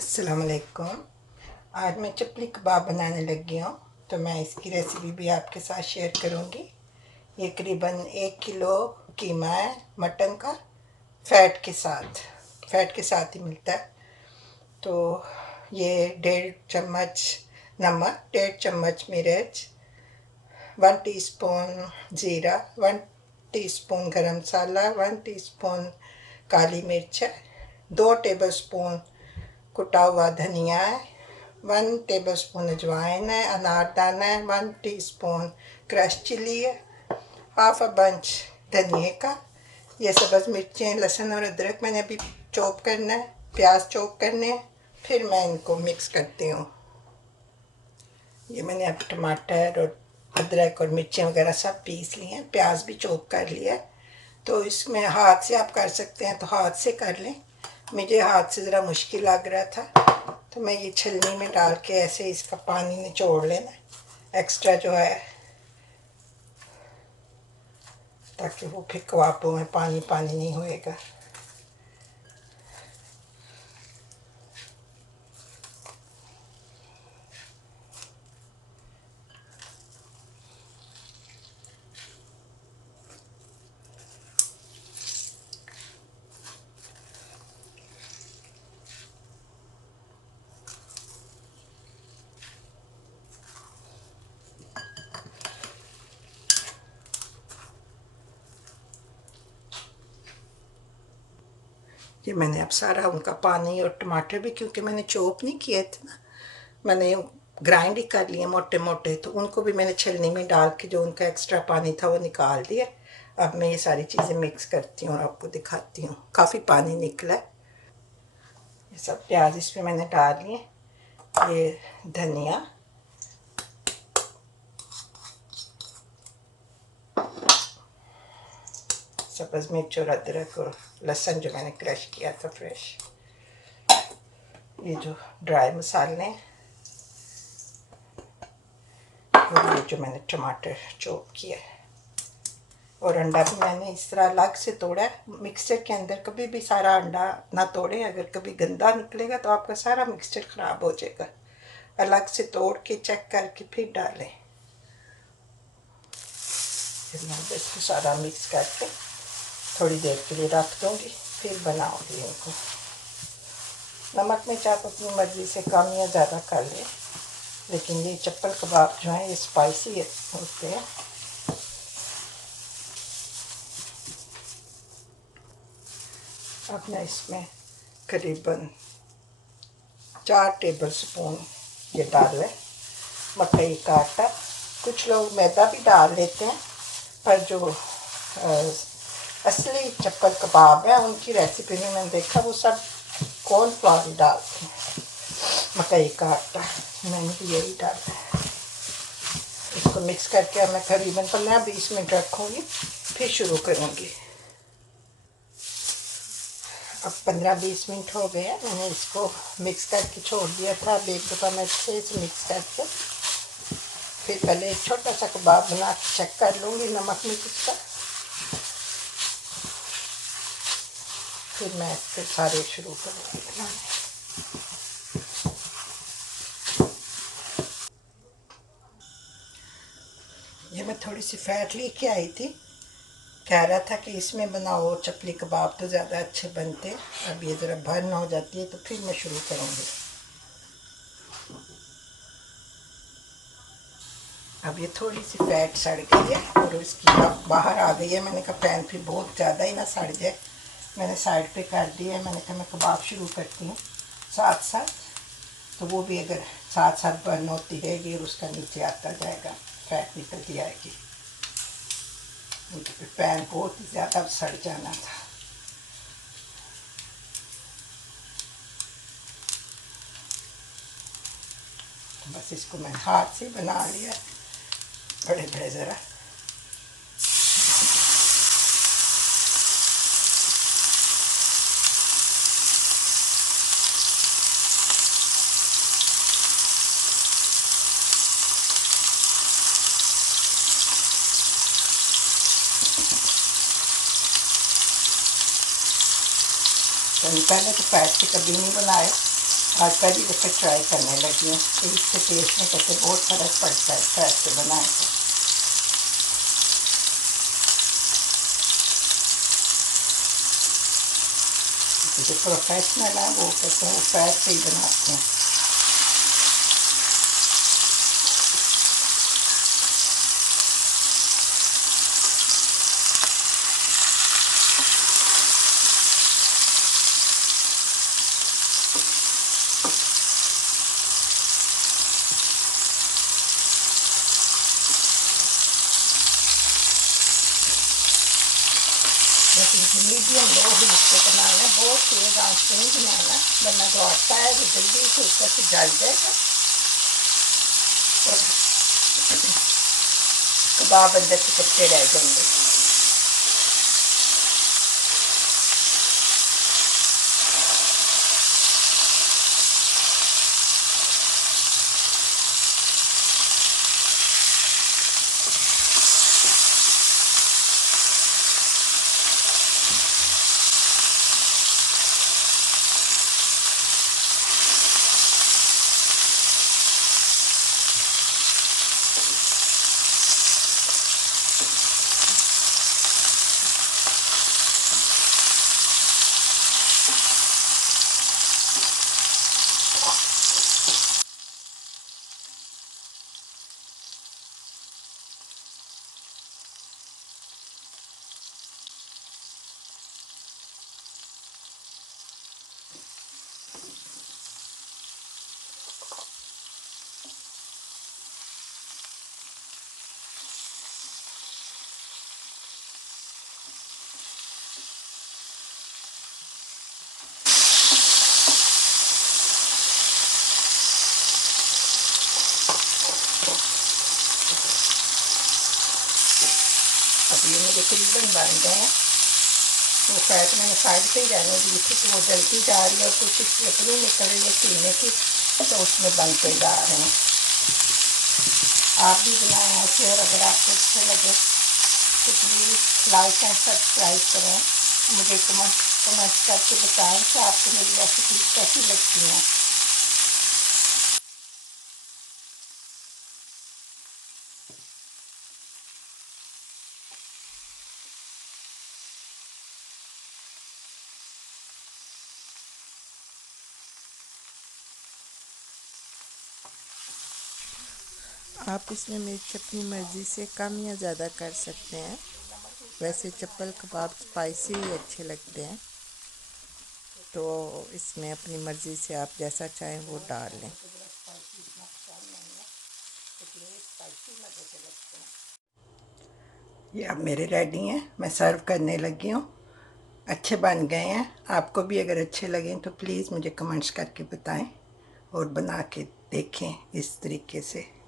अस्सलाम वालेकुम। आज मैं चपली कबाब बनाने लगी हूँ, तो मैं इसकी रेसिपी भी आपके साथ शेयर करूँगी। ये करीबन 1 किलो कीमा है मटन का, फ़ैट के साथ ही मिलता है। तो ये 1.5 चम्मच नमक, 1.5 चम्मच मिर्च, 1 टीस्पून ज़ीरा, 1 टीस्पून गरम मसाला, 1 टीस्पून काली मिर्च है, 2 टेबलस्पून कुटा हुआ धनिया है, 1 टेबलस्पून अजवाइन है, अनारदाना है, 1 टीस्पून क्रश चिली है, हाफ अ बंच धनिए का। ये सब्ज़ मिर्चें, लहसुन और अदरक मैंने अभी चॉप करना है, प्याज चॉप करने हैं, फिर मैं इनको मिक्स करती हूँ। ये मैंने अब टमाटर और अदरक और मिर्चें वगैरह सब पीस ली हैं, प्याज भी चॉप कर लिया है। तो इसमें हाथ से आप कर सकते हैं तो हाथ से कर लें, मुझे हाथ से ज़रा मुश्किल लग रहा था, तो मैं ये छलनी में डाल के ऐसे इसका पानी निचोड़ लेना एक्स्ट्रा जो है, ताकि वो फिर कबाबों में पानी पानी नहीं होएगा। ये मैंने अब सारा उनका पानी और टमाटर भी, क्योंकि मैंने चॉप नहीं किए थे ना, मैंने ग्राइंड ही कर लिए मोटे मोटे, तो उनको भी मैंने छलनी में डाल के जो उनका एक्स्ट्रा पानी था वो निकाल दिया। अब मैं ये सारी चीज़ें मिक्स करती हूँ और आपको दिखाती हूँ। काफ़ी पानी निकला है। ये सब प्याज इसमें मैंने डाल लिए, ये धनिया, सब्ज़ मिर्च और अदरक और लहसुन जो मैंने क्रश किया था फ्रेश, ये जो ड्राई मसाले हैं, और ये जो मैंने टमाटर चॉप किया है, और अंडा भी मैंने इस तरह अलग से तोड़ा है। मिक्सचर के अंदर कभी भी सारा अंडा ना तोड़ें, अगर कभी गंदा निकलेगा तो आपका सारा मिक्सचर ख़राब हो जाएगा। अलग से तोड़ के चेक करके फिर डालें। फिर मैं इसको सारा मिक्स करके थोड़ी देर के लिए रख दूँगी, फिर बनाऊँगी इनको। नमक मिर्च आप अपनी मर्ज़ी से कम या ज़्यादा कर लें, लेकिन ये चप्पल कबाब जो हैं ये स्पाइसी होते हैं। अब मैं इसमें करीबन 4 टेबलस्पून ये डालें मकई का आटा। कुछ लोग मैदा भी डाल लेते हैं, पर जो असली चप्पल कबाब है उनकी रेसिपी में मैंने देखा वो सब कॉर्नफ्लावर डालते हैं, मकई का आटा। मैंने भी यही डाला है। इसको मिक्स करके मैं करीबन 15-20 मिनट रखूँगी, फिर शुरू करूँगी। अब 15-20 मिनट हो गए हैं, मैंने इसको मिक्स करके छोड़ दिया था। अब एक दफ़ा मैं अच्छे से मिक्स करके फिर पहले एक छोटा सा कबाब बना के चेक कर लूँगी नमक मिर्च का, फिर मैं फिर सारे शुरू करूँगी बनाने। ये मैं थोड़ी सी फ़ैट लेके आई थी, कह रहा था कि इसमें बनाओ चपली कबाब तो ज़्यादा अच्छे बनते हैं। अब ये ज़रा बर्न हो जाती है तो फिर मैं शुरू करूँगी। अब ये थोड़ी सी फ़ैट सड़ गई है और इसकी बाहर आ गई है। मैंने कहा पैन फिर बहुत ज़्यादा ही ना सड़ जाए, मैंने साइड पे कर दिया है। मैंने कहा मैं कबाब शुरू करती हूँ साथ साथ, तो वो भी अगर साथ साथ बर्न होती रहेगी और उसका नीचे आता जाएगा, फैट निकलती आएगी। फिर पैन बहुत ही ज़्यादा सड़ जाना था। तो बस इसको मैं हाथ से बना लिया बड़े बड़े ज़रा। पहले तो फैट से कभी नहीं बनाए, आज पहली दफ़े ट्राई करने लगी हूँ तो इससे टेस्ट में कहते बहुत फ़र्क पड़ता है फैट से बनाए तो। जो प्रोफेशनल है वो कहते हैं फैट से ही बनाते हैं। मीडियम लो हीट पे बनाना, बहुत तेज आंच पे नहीं बनाना, वरना जो आटा है वो जल्दी से ऊपर से जल जाएगा और कबाब अंदर से कच्चे रह जाएंगे। अब ये मेरे तकरीबन बन गए हैं। वो फैट मैंने साइड पे ही रहने दी थी तो वो जलती जा रही है और कुछ इसकी अपनी निकल रही है सीने की, तो उसमें बनते जा रहे हैं। आप भी बनाएं ऐसे, और अगर आपको अच्छे लगे तो प्लीज़ लाइक एंड सब्सक्राइब करें। मुझे कमेंट करके बताएं कि आपको मेरी रेसिपी कैसी लगती हैं। आप इसमें मिर्च अपनी मर्ज़ी से कम या ज़्यादा कर सकते हैं। वैसे चप्पल कबाब स्पाइसी ही अच्छे लगते हैं, तो इसमें अपनी मर्ज़ी से आप जैसा चाहें वो डाल लें। ये अब मेरे रेडी हैं, मैं सर्व करने लगी हूँ। अच्छे बन गए हैं। आपको भी अगर अच्छे लगें तो प्लीज़ मुझे कमेंट्स करके बताएं और बना के देखें इस तरीके से।